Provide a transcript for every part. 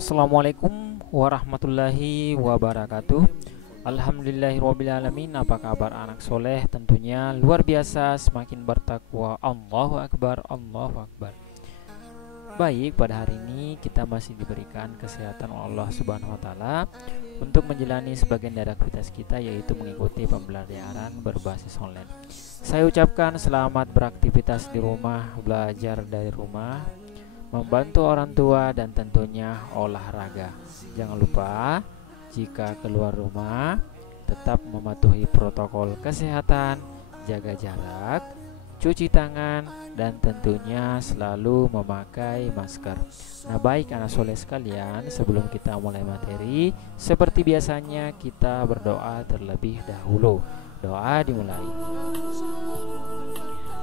Assalamualaikum warahmatullahi wabarakatuh. Alhamdulillahirrabbilalamin. Apa kabar anak soleh? Tentunya luar biasa, semakin bertakwa. Allahu Akbar, Allahu Akbar. Baik, pada hari ini kita masih diberikan kesehatan oleh Allah Subhanahu wa taala untuk menjalani sebagian dari aktivitas kita, yaitu mengikuti pembelajaran berbasis online. Saya ucapkan selamat beraktivitas di rumah, belajar dari rumah, membantu orang tua, dan tentunya olahraga. Jangan lupa jika keluar rumah tetap mematuhi protokol kesehatan, jaga jarak, cuci tangan, dan tentunya selalu memakai masker. Nah, baik anak soleh sekalian, sebelum kita mulai materi, seperti biasanya kita berdoa terlebih dahulu. Doa dimulai.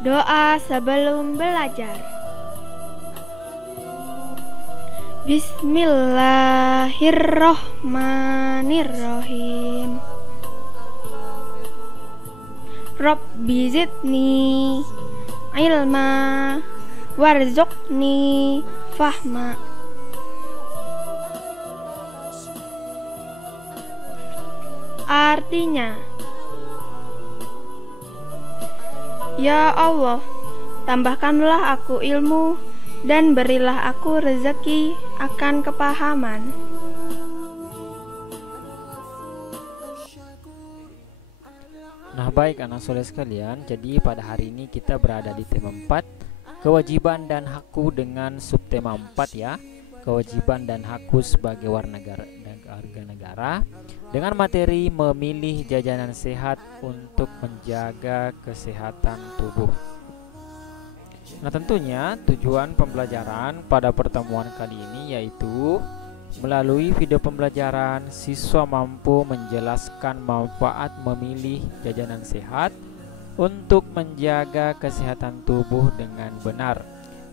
Doa sebelum belajar. Bismillahirrohmanirrohim. Rabbi zidni ilma warzuqni fahma. Artinya, ya Allah, tambahkanlah aku ilmu dan berilah aku rezeki akan kepahaman. Nah, baik anak soleh sekalian, jadi pada hari ini kita berada di tema 4, kewajiban dan hakku, dengan subtema 4 ya, kewajiban dan hakku sebagai warga negara, dengan materi memilih jajanan sehat untuk menjaga kesehatan tubuh. Nah, tentunya tujuan pembelajaran pada pertemuan kali ini yaitu melalui video pembelajaran, siswa mampu menjelaskan manfaat memilih jajanan sehat untuk menjaga kesehatan tubuh dengan benar.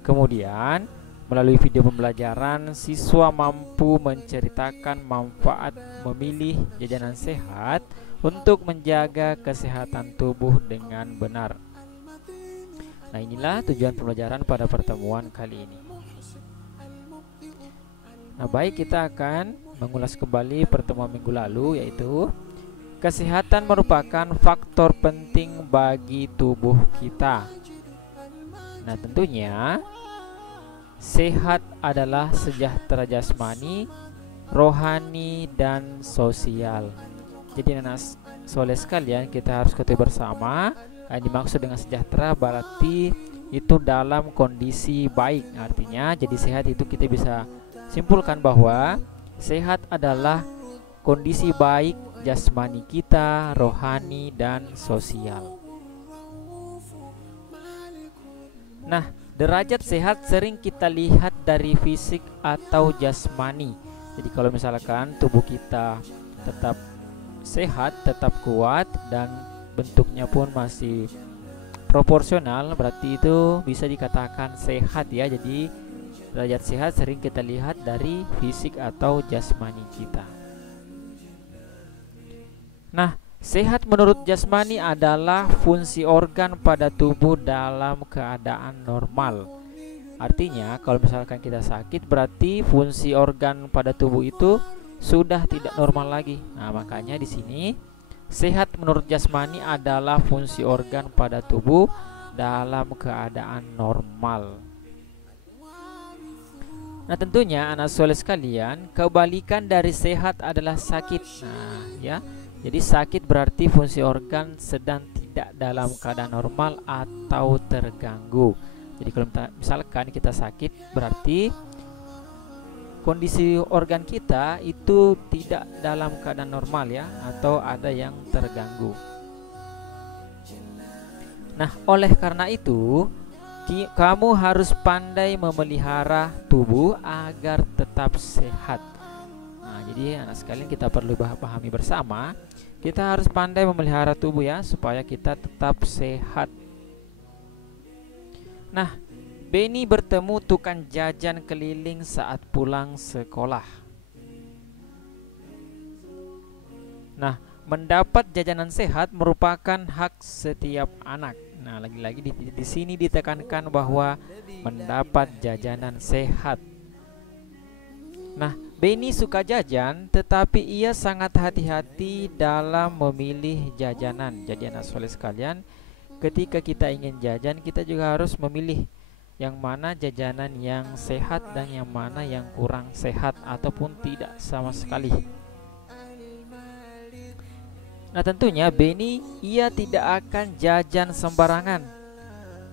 Kemudian, melalui video pembelajaran, siswa mampu menceritakan manfaat memilih jajanan sehat untuk menjaga kesehatan tubuh dengan benar. Nah, inilah tujuan pembelajaran pada pertemuan kali ini. Nah, baik, kita akan mengulas kembali pertemuan minggu lalu, yaitu kesehatan merupakan faktor penting bagi tubuh kita. Nah, tentunya sehat adalah sejahtera jasmani, rohani, dan sosial. Jadi anak soleh sekalian, kita harus ketahui bersama, yang dimaksud dengan sejahtera berarti itu dalam kondisi baik. Artinya jadi sehat itu kita bisa simpulkan bahwa sehat adalah kondisi baik jasmani kita, rohani, dan sosial. Nah, derajat sehat sering kita lihat dari fisik atau jasmani. Jadi kalau misalkan tubuh kita tetap sehat, tetap kuat, dan bentuknya pun masih proporsional, berarti itu bisa dikatakan sehat ya. Jadi derajat sehat sering kita lihat dari fisik atau jasmani kita. Nah, sehat menurut jasmani adalah fungsi organ pada tubuh dalam keadaan normal. Artinya, kalau misalkan kita sakit, berarti fungsi organ pada tubuh itu sudah tidak normal lagi. Nah, makanya di sini sehat menurut jasmani adalah fungsi organ pada tubuh dalam keadaan normal. Nah, tentunya anak soleh sekalian, kebalikan dari sehat adalah sakit. Nah, ya. Jadi sakit berarti fungsi organ sedang tidak dalam keadaan normal atau terganggu. Jadi kalau misalkan kita sakit, berarti kondisi organ kita itu tidak dalam keadaan normal ya, atau ada yang terganggu. Nah, oleh karena itu kamu harus pandai memelihara tubuh agar tetap sehat. Nah, jadi anak sekalian, kita perlu pahami bersama, kita harus pandai memelihara tubuh ya, supaya kita tetap sehat. Nah, Beni bertemu tukang jajan keliling saat pulang sekolah. Nah, mendapat jajanan sehat merupakan hak setiap anak. Nah, lagi-lagi di sini ditekankan bahwa mendapat jajanan sehat. Nah, Benny suka jajan, tetapi ia sangat hati-hati dalam memilih jajanan. Jadi anak soleh sekalian, ketika kita ingin jajan, kita juga harus memilih yang mana jajanan yang sehat dan yang mana yang kurang sehat ataupun tidak sama sekali. Nah, tentunya Benny ia tidak akan jajan sembarangan.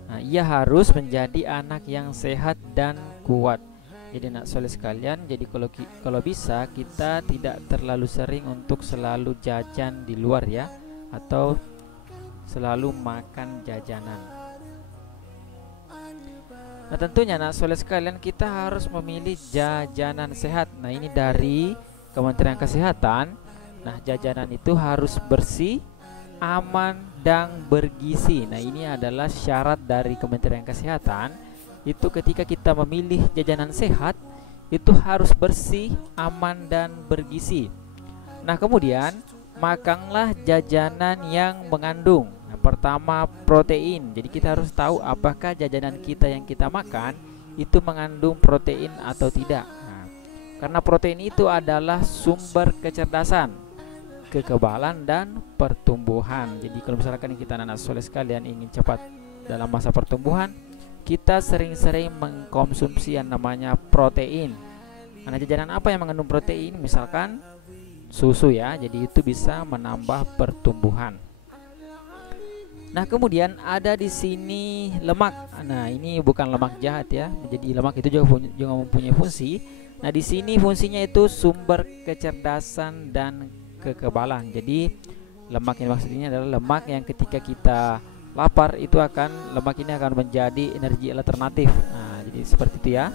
Nah, ia harus menjadi anak yang sehat dan kuat. Jadi anak soleh sekalian, jadi kalau bisa kita tidak terlalu sering untuk selalu jajan di luar ya, atau selalu makan jajanan. Nah, tentunya anak soleh sekalian, kita harus memilih jajanan sehat. Nah, ini dari Kementerian Kesehatan. Nah, jajanan itu harus bersih, aman, dan bergizi. Nah, ini adalah syarat dari Kementerian Kesehatan. Itu ketika kita memilih jajanan sehat, itu harus bersih, aman, dan bergizi. Nah, kemudian makanlah jajanan yang mengandung pertama protein. Jadi kita harus tahu apakah jajanan kita yang kita makan itu mengandung protein atau tidak. Nah, karena protein itu adalah sumber kecerdasan, kekebalan, dan pertumbuhan. Jadi kalau misalkan kita anak soleh sekalian ingin cepat dalam masa pertumbuhan, kita sering-sering mengkonsumsi yang namanya protein. Nah, jajanan apa yang mengandung protein? Misalkan susu ya, jadi itu bisa menambah pertumbuhan. Nah, kemudian ada di sini lemak. Nah, ini bukan lemak jahat ya. Jadi lemak itu juga mempunyai fungsi. Nah, di sini fungsinya itu sumber kecerdasan dan kekebalan. Jadi lemak yang maksudnya adalah lemak yang ketika kita lapar itu lemak ini akan menjadi energi alternatif. Nah, jadi seperti itu ya.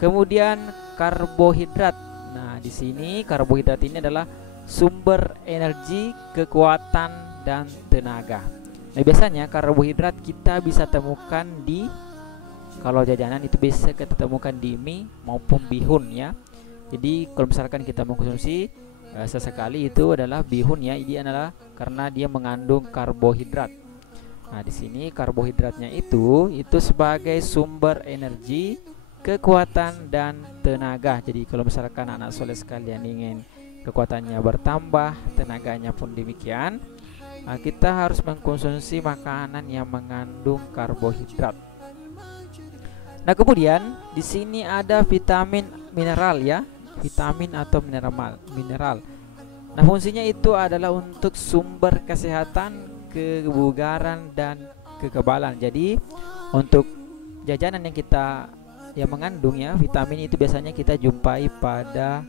Kemudian karbohidrat. Nah, di sini karbohidrat ini adalah sumber energi, kekuatan, dan tenaga. Nah, biasanya karbohidrat kita bisa temukan kalau jajanan itu bisa kita temukan di mie maupun bihun ya. Jadi kalau misalkan kita mengkonsumsi sesekali itu adalah bihun ya, ini adalah karena dia mengandung karbohidrat. Nah, di sini karbohidratnya itu sebagai sumber energi, kekuatan, dan tenaga. Jadi kalau misalkan anak soleh sekalian ingin kekuatannya bertambah, tenaganya pun demikian, kita harus mengkonsumsi makanan yang mengandung karbohidrat. Nah, kemudian di sini ada vitamin mineral ya, vitamin atau mineral. Nah, fungsinya itu adalah untuk sumber kesehatan, kebugaran, dan kekebalan. Jadi untuk jajanan yang mengandung ya vitamin itu biasanya kita jumpai pada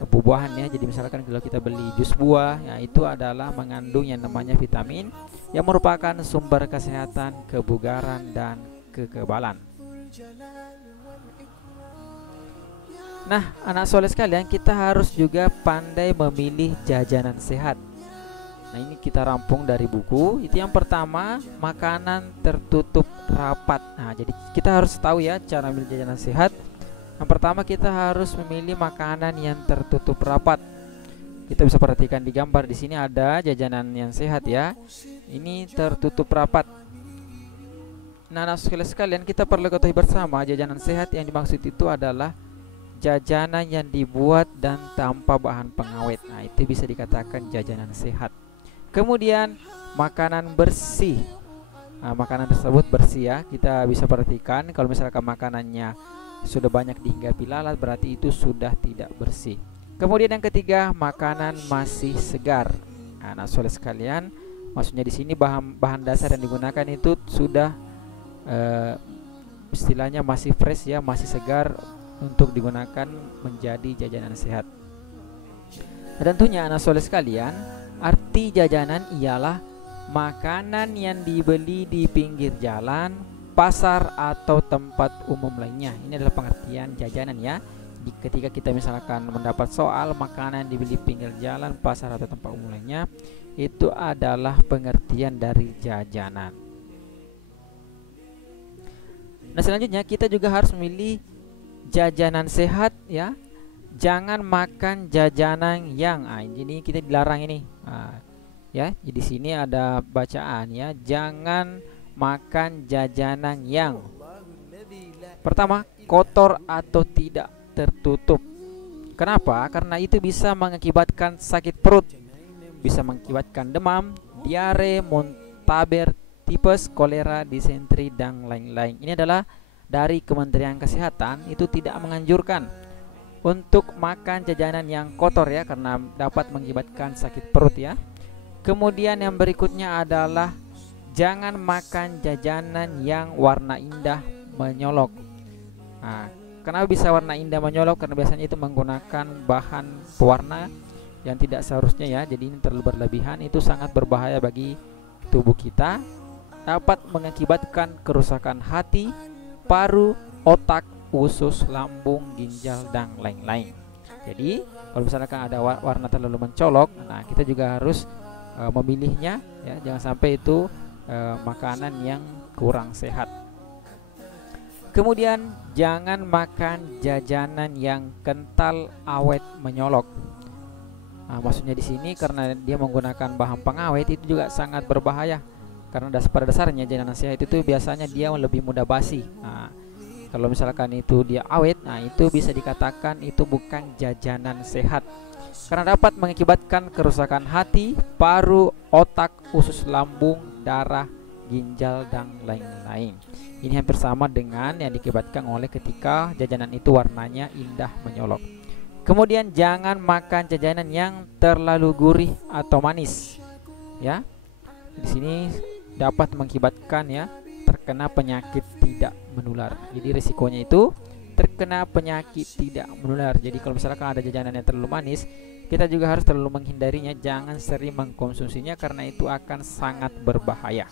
buah-buahan ya. Jadi misalkan kalau kita beli jus buah ya, itu adalah mengandung yang namanya vitamin yang merupakan sumber kesehatan, kebugaran, dan kekebalan. Nah, anak soleh sekalian, kita harus juga pandai memilih jajanan sehat. Nah, ini kita rampung dari buku. Itu yang pertama, makanan tertutup rapat. Nah, jadi kita harus tahu ya cara memilih jajanan sehat. Yang pertama, kita harus memilih makanan yang tertutup rapat. Kita bisa perhatikan di gambar di sini ada jajanan yang sehat ya. Ini tertutup rapat. Nah, anak sekalian, kita perlu ketahui bersama jajanan sehat yang dimaksud itu adalah jajanan yang dibuat dan tanpa bahan pengawet. Nah, itu bisa dikatakan jajanan sehat. Kemudian makanan bersih. Nah, makanan tersebut bersih ya. Kita bisa perhatikan kalau misalkan makanannya sudah banyak dihinggapi lalat, berarti itu sudah tidak bersih. Kemudian yang ketiga, makanan masih segar. Nah, anak soleh sekalian, maksudnya di sini bahan dasar yang digunakan itu sudah istilahnya masih fresh ya, masih segar untuk digunakan menjadi jajanan sehat. Dan tentunya anak soleh sekalian, arti jajanan ialah makanan yang dibeli di pinggir jalan, pasar, atau tempat umum lainnya. Ini adalah pengertian jajanan ya. Ketika kita misalkan mendapat soal makanan dibeli pinggir jalan, pasar, atau tempat umum lainnya, itu adalah pengertian dari jajanan. Nah, selanjutnya kita juga harus memilih jajanan sehat ya. Jangan makan jajanan yang ini kita dilarang ini. Ya, di sini ada bacaan ya, jangan makan jajanan yang pertama kotor atau tidak tertutup. Kenapa? Karena itu bisa mengakibatkan sakit perut, bisa mengakibatkan demam, diare, muntaber, tipes, kolera, disentri, dan lain-lain. Ini adalah dari Kementerian Kesehatan, itu tidak menganjurkan untuk makan jajanan yang kotor ya, karena dapat mengakibatkan sakit perut ya. Kemudian yang berikutnya adalah jangan makan jajanan yang warna indah menyolok. Nah, kenapa bisa warna indah menyolok? Karena biasanya itu menggunakan bahan pewarna yang tidak seharusnya ya. Jadi ini terlalu berlebihan, itu sangat berbahaya bagi tubuh kita. Dapat mengakibatkan kerusakan hati, paru, otak, usus, lambung, ginjal, dan lain-lain. Jadi kalau misalkan ada warna terlalu mencolok, nah kita juga harus memilihnya ya, jangan sampai itu makanan yang kurang sehat. Kemudian jangan makan jajanan yang kental, awet, menyolok. Nah, maksudnya di sini karena dia menggunakan bahan pengawet, itu juga sangat berbahaya. Karena pada dasarnya jajanan sehat itu biasanya dia lebih mudah basi. Nah, kalau misalkan itu dia awet, nah itu bisa dikatakan itu bukan jajanan sehat. Karena dapat mengakibatkan kerusakan hati, paru, otak, usus, lambung, darah, ginjal, dan lain-lain. Ini hampir sama dengan yang diakibatkan oleh ketika jajanan itu warnanya indah menyolok. Kemudian jangan makan jajanan yang terlalu gurih atau manis. Ya. Di sini dapat mengakibatkan ya terkena penyakit tidak menular. Jadi risikonya itu terkena penyakit tidak menular. Jadi kalau misalkan ada jajanan yang terlalu manis, kita juga harus terlalu menghindarinya, jangan sering mengkonsumsinya karena itu akan sangat berbahaya.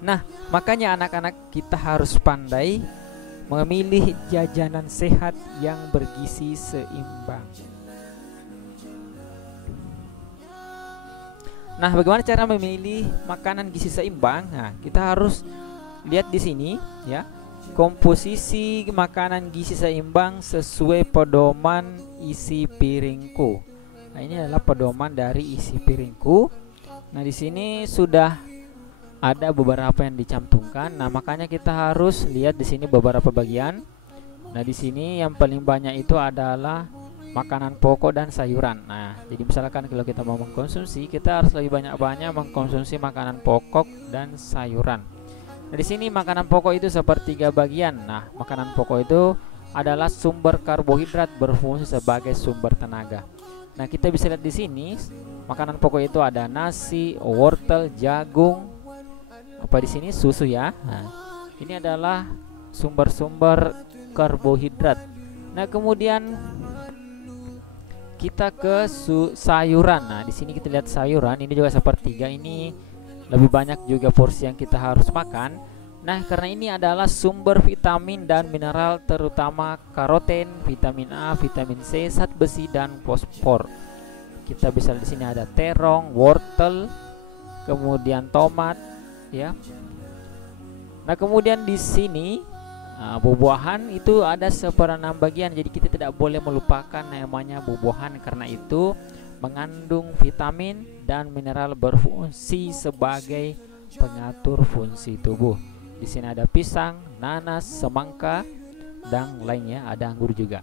Nah, makanya anak-anak kita harus pandai memilih jajanan sehat yang bergizi seimbang. Nah, bagaimana cara memilih makanan gizi seimbang? Nah, kita harus lihat di sini ya, komposisi makanan gizi seimbang sesuai pedoman isi piringku. Nah, ini adalah pedoman dari isi piringku. Nah, di sini sudah ada beberapa yang dicantumkan. Nah, makanya kita harus lihat di sini beberapa bagian. Nah, di sini yang paling banyak itu adalah makanan pokok dan sayuran. Nah, jadi misalkan kalau kita mau mengkonsumsi, kita harus lebih banyak-banyak mengkonsumsi makanan pokok dan sayuran. Nah, di sini makanan pokok itu sepertiga bagian. Nah, makanan pokok itu adalah sumber karbohidrat berfungsi sebagai sumber tenaga. Nah, kita bisa lihat di sini makanan pokok itu ada nasi, wortel, jagung, apa di sini susu ya. Nah, ini adalah sumber-sumber karbohidrat. Nah, kemudian kita ke sayuran. Nah, di sini kita lihat sayuran ini juga sepertiga, ini lebih banyak juga porsi yang kita harus makan. Nah, karena ini adalah sumber vitamin dan mineral terutama karoten, vitamin A, vitamin C, zat besi, dan fosfor. Kita bisa di sini ada terong, wortel, kemudian tomat ya. Nah, kemudian di sini buah-buahan itu ada 1/6 bagian. Jadi kita tidak boleh melupakan namanya buah-buahan karena itu mengandung vitamin dan mineral berfungsi sebagai pengatur fungsi tubuh. Di sini ada pisang, nanas, semangka, dan lainnya, ada anggur juga.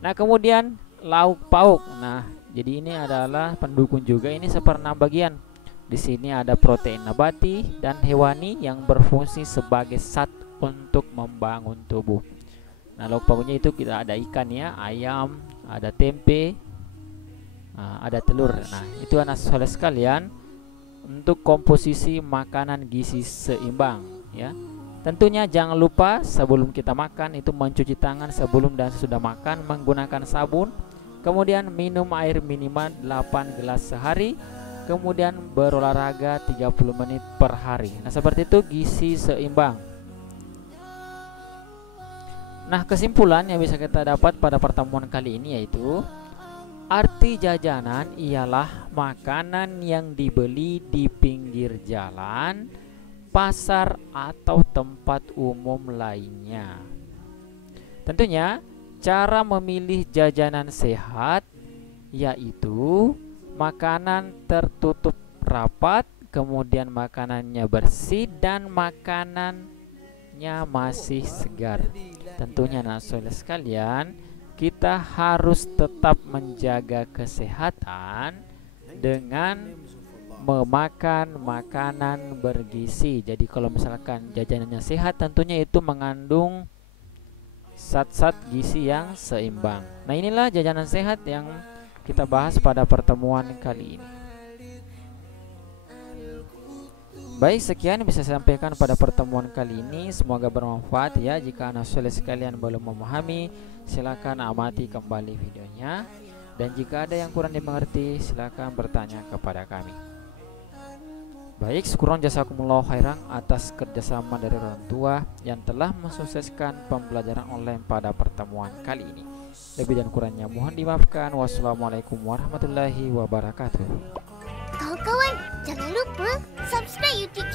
Nah, kemudian lauk pauk. Nah, jadi ini adalah pendukung juga, ini 1/6 bagian. Di sini ada protein nabati dan hewani yang berfungsi sebagai zat untuk membangun tubuh. Nah, lauk pauknya itu kita ada ikan ya, ayam, ada tempe, ada telur. Nah, itu anak soleh sekalian untuk komposisi makanan gizi seimbang ya. Tentunya jangan lupa sebelum kita makan itu mencuci tangan sebelum dan sesudah makan menggunakan sabun. Kemudian minum air minimal 8 gelas sehari. Kemudian berolahraga 30 menit per hari. Nah, seperti itu gizi seimbang. Nah, kesimpulan yang bisa kita dapat pada pertemuan kali ini yaitu arti jajanan ialah makanan yang dibeli di pinggir jalan, pasar, atau tempat umum lainnya. Tentunya cara memilih jajanan sehat yaitu makanan tertutup rapat, kemudian makanannya bersih dan makanannya masih segar. Tentunya anak soleh sekalian, kita harus tetap menjaga kesehatan dengan memakan makanan bergizi. Jadi kalau misalkan jajanannya sehat, tentunya itu mengandung zat-zat gizi yang seimbang. Nah, inilah jajanan sehat yang kita bahas pada pertemuan kali ini. Baik, sekian bisa saya sampaikan pada pertemuan kali ini. Semoga bermanfaat ya. Jika anak soleh sekalian belum memahami, silakan amati kembali videonya. Dan jika ada yang kurang dimengerti, silakan bertanya kepada kami. Baik, syukuran jazakumullah khairan atas kerjasama dari orang tua yang telah mensukseskan pembelajaran online pada pertemuan kali ini. Lebih dan kurangnya mohon dimaafkan. Wassalamualaikum warahmatullahi wabarakatuh. Kawan-kawan, jangan lupa subscribe YouTube